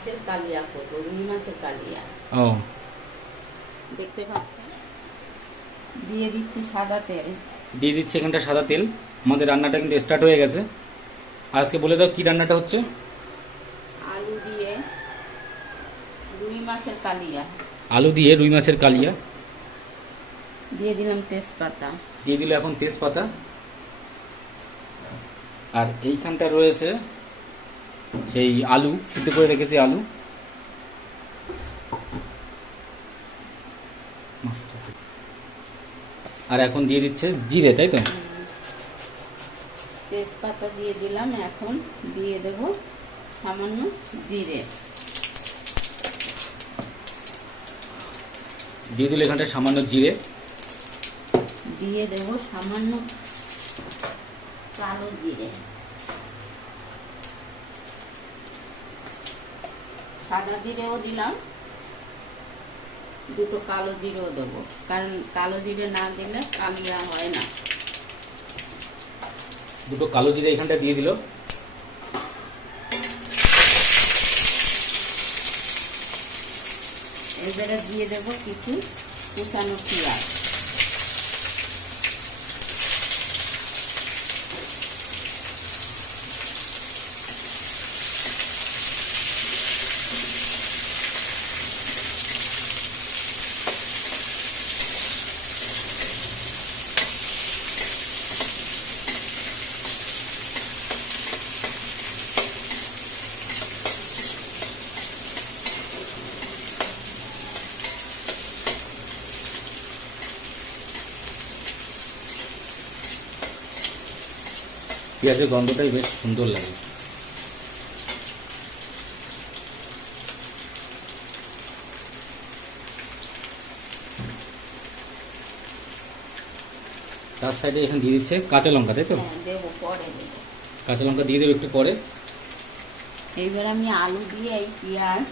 মাছের কালিয়া করব রুই মাছের কালিয়া। ও। দেখতে পাচ্ছেন? দিয়ে দিচ্ছি সাদা তেল। দিয়ে দিচ্ছি এখানটা সাদা তেল। আমাদের রান্নাটা কিন্তু স্টার্ট হয়ে গেছে। আজকে বলে দাও কি রান্নাটা হচ্ছে? আলু দিয়ে রুই মাছের কালিয়া। আলু দিয়ে রুই মাছের কালিয়া। দিয়ে দিলাম তেজপাতা। দিয়ে দিল এখন তেজপাতা। আর এইখানটা রয়েছে সেই আলু সিদ্ধ করে রেখেছি আলু। আর এখন দিয়ে দিচ্ছে জিরে তাই তো? তেজপাতা দিয়ে দিলাম এখন দিয়ে দেব সামান্য জিরে। দিয়ে দিল এখানটা সামান্য জিরে। দিয়ে দেব সামান্য কালো জিরে। সাদা জিরেও দিলাম। দুটো কালো জিরেও দেবো। কারণ কালো জিরে না দিলে কালিয়া হয় না। দুটো কালো জিরে এখানটা দিয়ে দিল। এবারে দিয়ে দেব কিছু কুচানো পেঁয়াজ পেঁয়াজের গন্ধটাই বেশ সুন্দর লাগে। তার সাইডে এখানে দিয়ে দিচ্ছে কাঁচা লঙ্কা তাই তো? হ্যাঁ কাঁচা লঙ্কা দিয়ে দেবে একটু পরে। এইবার আমি আলু দিয়ে এই পেঁয়াজ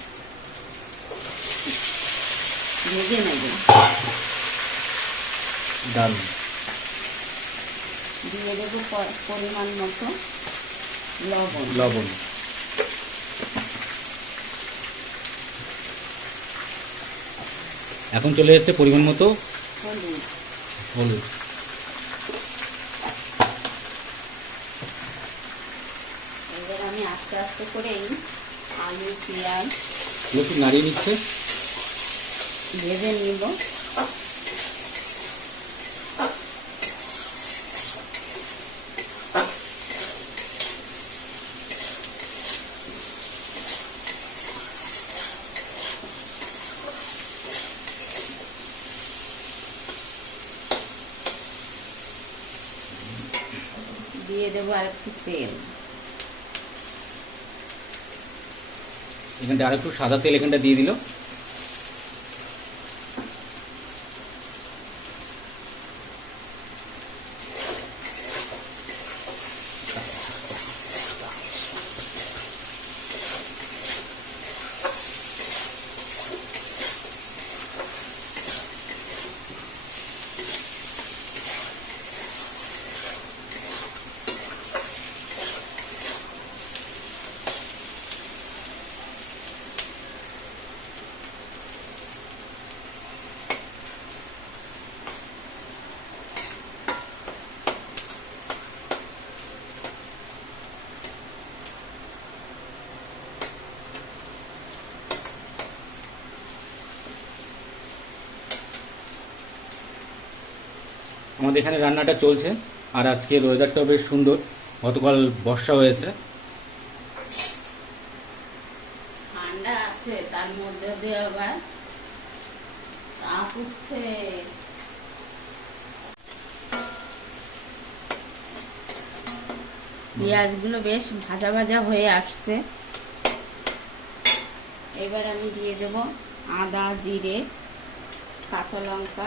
ভেজে নেব। ডাল দিয়ে দেবো পরিমাণ মতো লবণ। লবণ। এখন চলে যাচ্ছে পরিমাণ মতো হলুদ। হলুদ। এবার আমি আস্তে আস্তে করে এই আলু পেঁয়াজ নাড়িয়ে নিচ্ছে। ভেজে নিব। দিয়ে দেবো আর একটু তেল। এখানটা আর একটু সাদা তেল এখানটা দিয়ে দিল। আমাদের এখানে রান্নাটা চলছে, আর আজকে ওয়েদারটাও বেশ সুন্দর। গতকাল বর্ষা হয়েছে। পেঁয়াজগুলো বেশ ভাজা ভাজা হয়ে আসছে। এবার আমি দিয়ে দেব আদা, জিরে, কাঁচা লঙ্কা।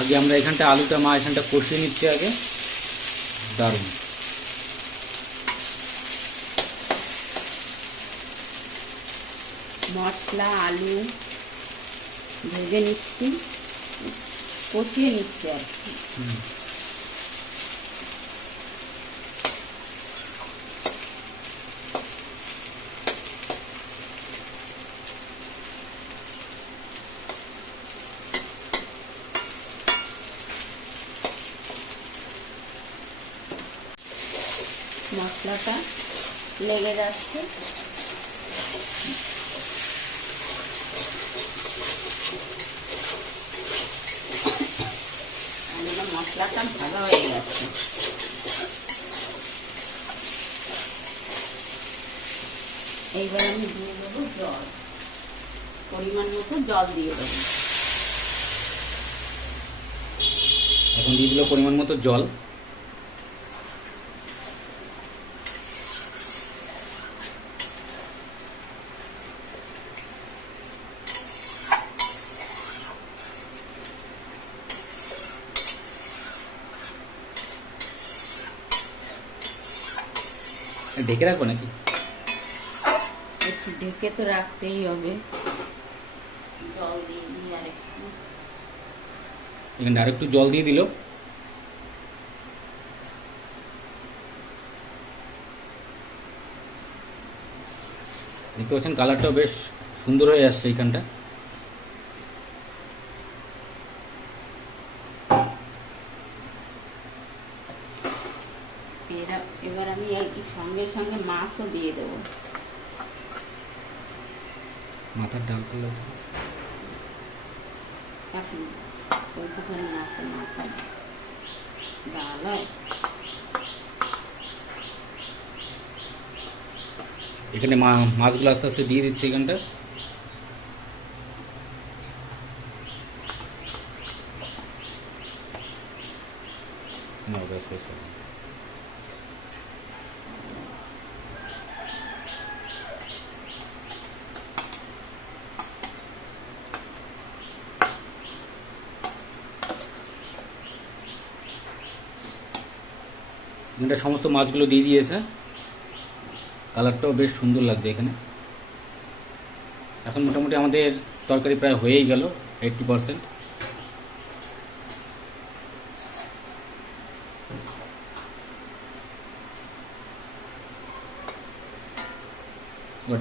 আগে আমরা এখানটা আলুটা মা এখানটা কষিয়ে নিচ্ছি আগে। দারুণ। মশলা আলু ভেজে নিচ্ছি কষিয়ে নিচ্ছি আর কি। মশলাটা লেগে যাচ্ছে। মশলাটা ভালো হয়ে গেছে। এইবার আমি দিয়ে দেবো জল। পরিমাণ মতো জল দিয়ে দেবো। এখন দিয়ে দিল পরিমাণ মতো জল। ঢেকে রাখব নাকি? একটু ঢেকে তো রাখতেই হবে। জল দিয়ে দিই আর একটু। এখানে আরেকটু জল দিয়ে দিল। দেখতে পাচ্ছেন কালারটাও বেশ সুন্দর হয়ে আসছে এইখানটা এরা- এবার আমি এই সঙ্গে সঙ্গে মাছও দিয়ে দেবো মাথার ডাল করলে এখন ওইটুখানি মাছের মাথা ডাল? এখানে মা মাছগুলো আস্তে আস্তে দিয়ে দিচ্ছে এখানটা। ব্যাস, ব্যাস। এখানটা সমস্ত মাছগুলো দিয়ে দিয়েছে। কালারটাও বেশ সুন্দর লাগছে এখানে। এখন মোটামুটি আমাদের তরকারি প্রায় হয়েই গেল এইটটি পারসেন্ট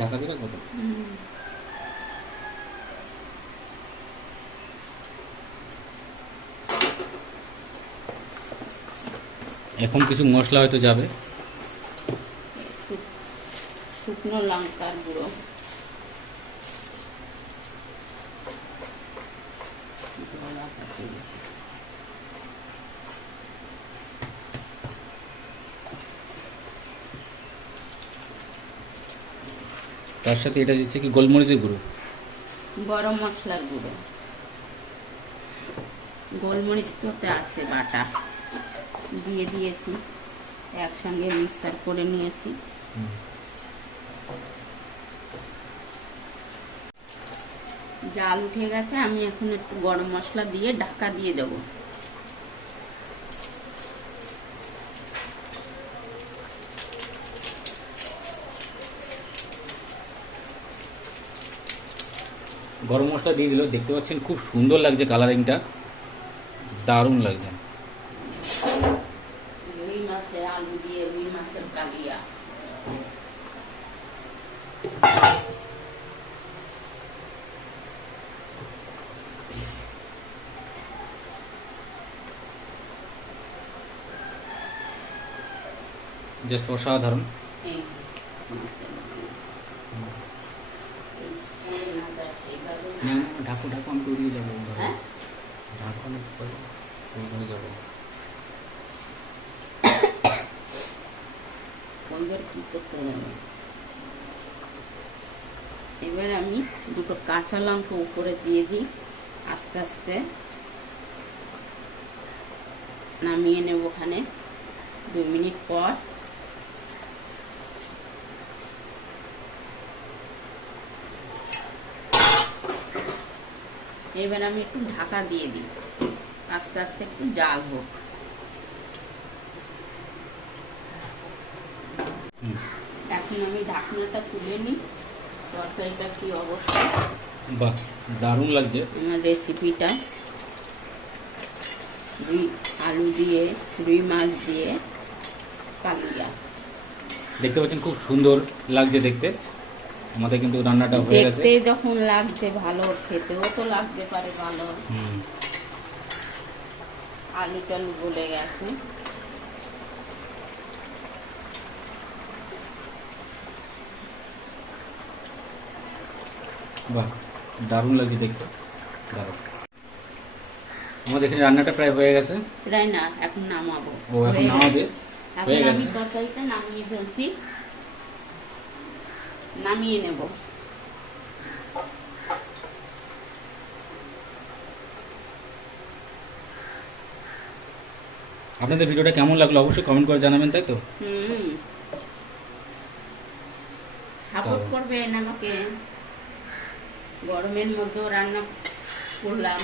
ঢাকা দিয়ে রাখব এখন কিছু মশলা হয়তো যাবে। শুকনো লঙ্কার গুঁড়ো। তার সাথে এটা দিচ্ছে কি গোলমরিচের গুঁড়ো? গরম মশলার গুঁড়ো। গোলমরিচ তো আছে বাটা। দিয়ে দিয়েছি, একসঙ্গে মিক্সার করে নিয়েছি। জাল উঠে গেছে, আমি এখন একটু গরম মশলা দিয়ে ঢাকা দিয়ে দেবো। গরম মশলা দিয়ে দিল, দেখতে পাচ্ছেন খুব সুন্দর লাগছে কালারিংটা দারুণ লাগছে রুই মাছের আলু দিয়ে রুই মাছের কালিয়া জাস্ট অসাধারণ এই মাছের আলু। এই রান্নাটা এইভাবে না, না, ঢাকু ঢাকু আমি তো ওদিকে যাব হ্যাঁ ঢাকু আমি পরে ওইখানে যাব এবার কী করতে যাবে এবার আমি দুটো কাঁচা লঙ্কা উপরে দিয়ে দিই, আস্তে আস্তে। নামিয়ে নেব ওখানে দু মিনিট পর। এবার আমি একটু ঢাকা দিয়ে দিই, আস্তে আস্তে একটু জাল হোক। আমি ঢাকনাটা তুলে নিই। তরকারিটা কি অবস্থা? বাহ দারুণ লাগছে। রেসিপিটা রুই আলু দিয়ে রুই মাছ দিয়ে কালিয়া। দেখতে পাচ্ছেন খুব সুন্দর লাগছে দেখতে। আমাদের কিন্তু রান্নাটা হয়ে গেছে। দেখতে যখন লাগছে ভালো খেতেও তো লাগতে পারে ভালো। আলু টালু গলে গেছে। বাহ দারুণ লাগছে দেখতে। দারুণ। আমাদের এখানে রান্নাটা প্রায় হয়ে গেছে। তাই না এখন নামাবো। ও এখন হয়ে গেছে। আমি তরকারিটা নামিয়ে ফেলছি। নামিয়ে নেব। আপনাদের ভিডিওটা কেমন লাগল অবশ্যই কমেন্ট করে জানাবেন তাই তো? হুম। সাপোর্ট করবেন আমাকে। গরমের মধ্যেও রান্না করলাম।